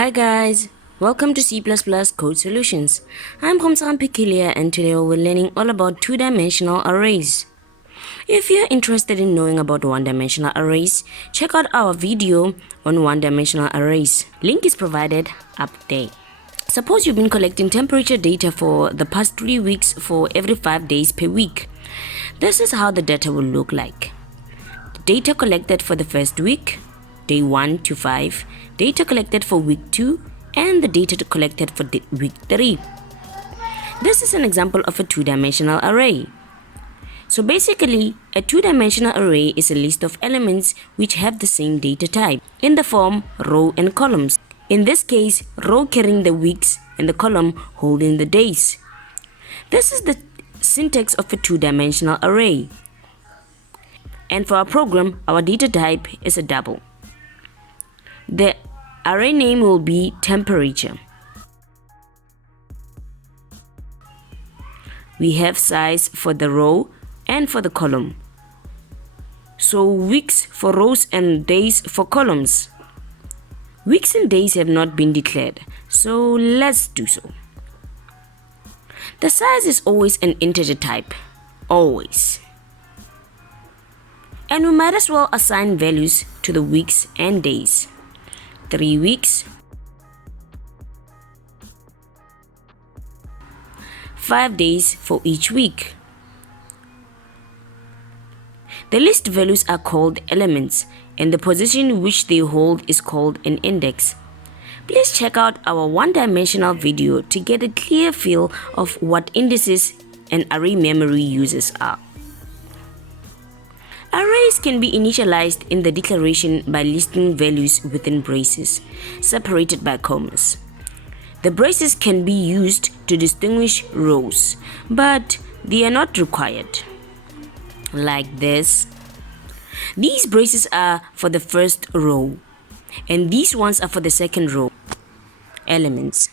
Hi guys, welcome to C++ Code Solutions. I'm Khomsaran Pikilia and today we're learning all about two-dimensional arrays. If you're interested in knowing about one-dimensional arrays, check out our video on one-dimensional arrays. Link is provided up there. Suppose you've been collecting temperature data for the past 3 weeks for every 5 days per week. This is how the data will look like. The data collected for the first week, day 1 to 5, data collected for week 2, and the data collected for week 3. This is an example of a two-dimensional array. So basically, a two-dimensional array is a list of elements which have the same data type in the form row and columns. In this case, row carrying the weeks and the column holding the days. This is the syntax of a two-dimensional array. And for our program, our data type is a double. The array name will be temperature. We have size for the row and for the column. So weeks for rows and days for columns. Weeks and days have not been declared, so let's do so. The size is always an integer type, always. And we might as well assign values to the weeks and days. 3 weeks, 5 days for each week. The list values are called elements, and the position which they hold is called an index. Please check out our one-dimensional video to get a clear feel of what indices and array memory uses are. Arrays can be initialized in the declaration by listing values within braces, separated by commas. The braces can be used to distinguish rows, but they are not required. Like this. These braces are for the first row, and these ones are for the second row elements.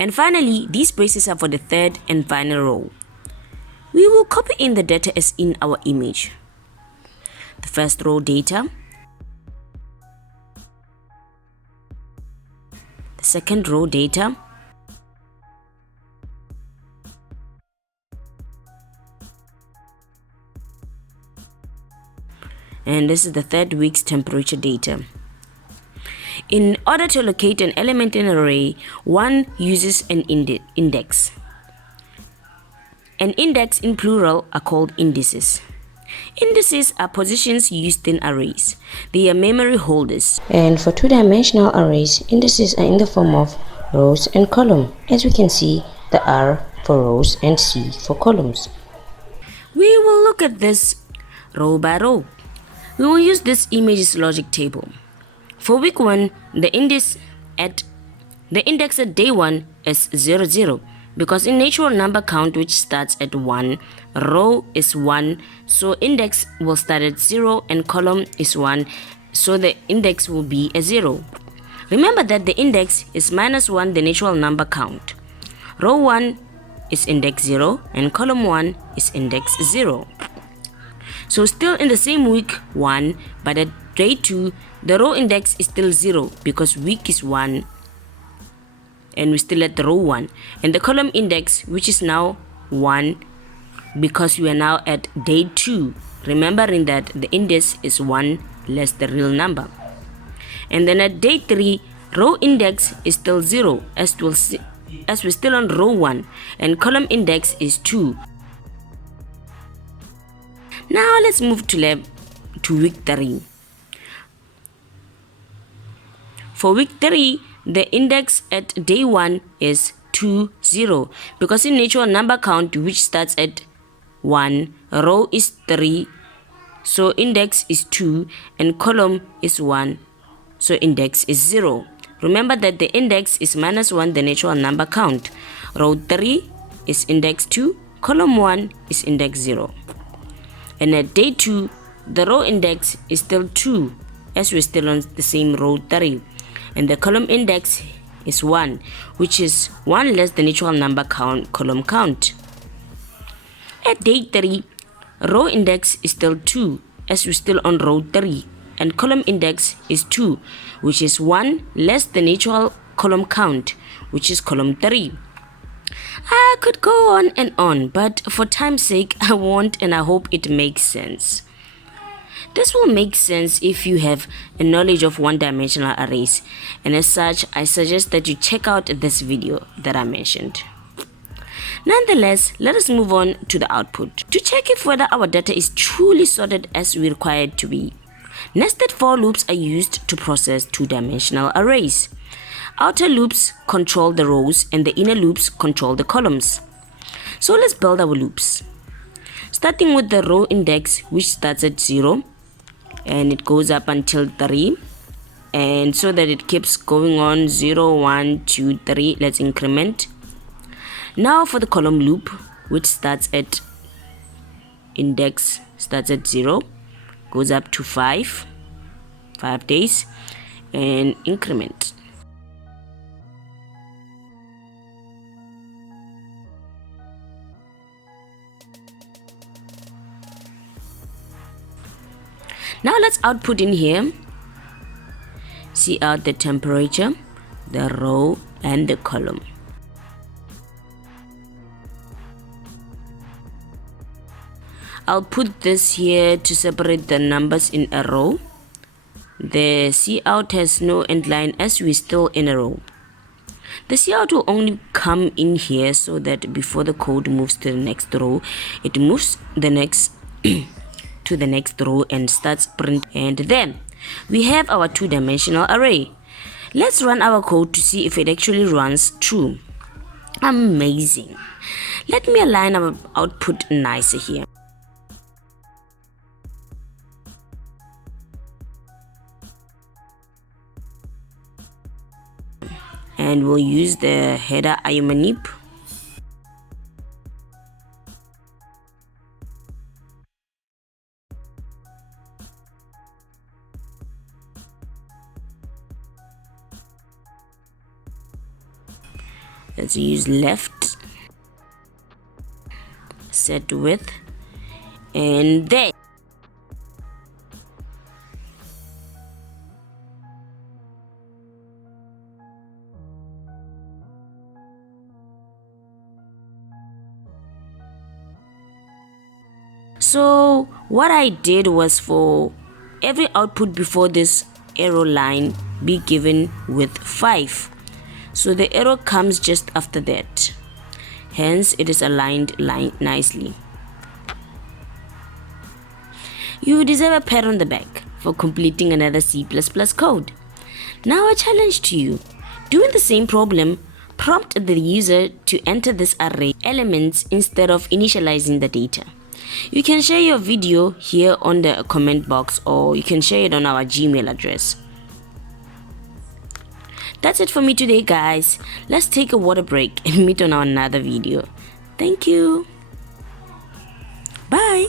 And finally, these braces are for the third and final row. We will copy in the data as in our image. The first row data, the second row data, and this is the third week's temperature data. In order to locate an element in an array, one uses an index. An index in plural are called indices. Indices are positions used in arrays. They are memory holders. And for two-dimensional arrays, indices are in the form of rows and columns. As we can see, the R for rows and C for columns. We will look at this row by row. We will use this images logic table. For week 1, the index at day 1 is 0, 0. Because in natural number count which starts at 1, row is 1, so index will start at 0 and column is 1, so the index will be a 0. Remember that the index is minus 1 the natural number count. Row 1 is index 0 and column 1 is index 0. So still in the same week 1, but at day 2, the row index is still 0 because week is 1. And we still at the row 1, and the column index which is now 1 because we are now at day 2, remembering that the index is 1 less the real number. And then at day 3, row index is still 0 as we're still on row 1, and column index is 2. Now let's move to week 3. For week 3, the index at day 1 is 2, 0 because in natural number count which starts at 1, row is 3, so index is 2 and column is 1, so index is 0. Remember that the index is minus 1 the natural number count. Row 3 is index 2, column 1 is index 0. And at day 2, the row index is still 2 as we're still on the same row 3. And the column index is 1, which is 1 less the natural number count, column count. At day 3, row index is still 2, as we're still on row 3, and column index is 2, which is 1 less the natural column count, which is column 3. I could go on, but for time's sake, I won't, and I hope it makes sense. This will make sense if you have a knowledge of one-dimensional arrays, and as such, I suggest that you check out this video that I mentioned. Nonetheless, let us move on to the output. To check if whether our data is truly sorted as we require it to be, nested for loops are used to process two-dimensional arrays. Outer loops control the rows and the inner loops control the columns. So let's build our loops. Starting with the row index, which starts at 0 and it goes up until 3, and so that it keeps going on 0, 1, 2, 3. Let's increment. Now for the column loop, which starts at index starts at 0, goes up to 5 days, and increment. Now let's output in here. See out the temperature, the row, and the column. I'll put this here to separate the numbers in a row. The cout has no end line as we're still in a row. The cout will only come in here so that before the code moves to the next row, it moves the next to the next row and starts print. And then we have our two-dimensional array. Let's run our code to see if it actually runs true. Amazing. Let me align our output nicer here. And we'll use the header IOManip. Let's use left, set width, and there. So what I did was for every output before this arrow line be given with 5. So the arrow comes just after that. Hence it is aligned nicely. You deserve a pat on the back for completing another C++ code. Now a challenge to you. Doing the same problem, prompt the user to enter this array elements instead of initializing the data. You can share your video here on the comment box, or you can share it on our Gmail address. That's it for me today, guys. Let's take a water break and meet on our another video. Thank you. Bye.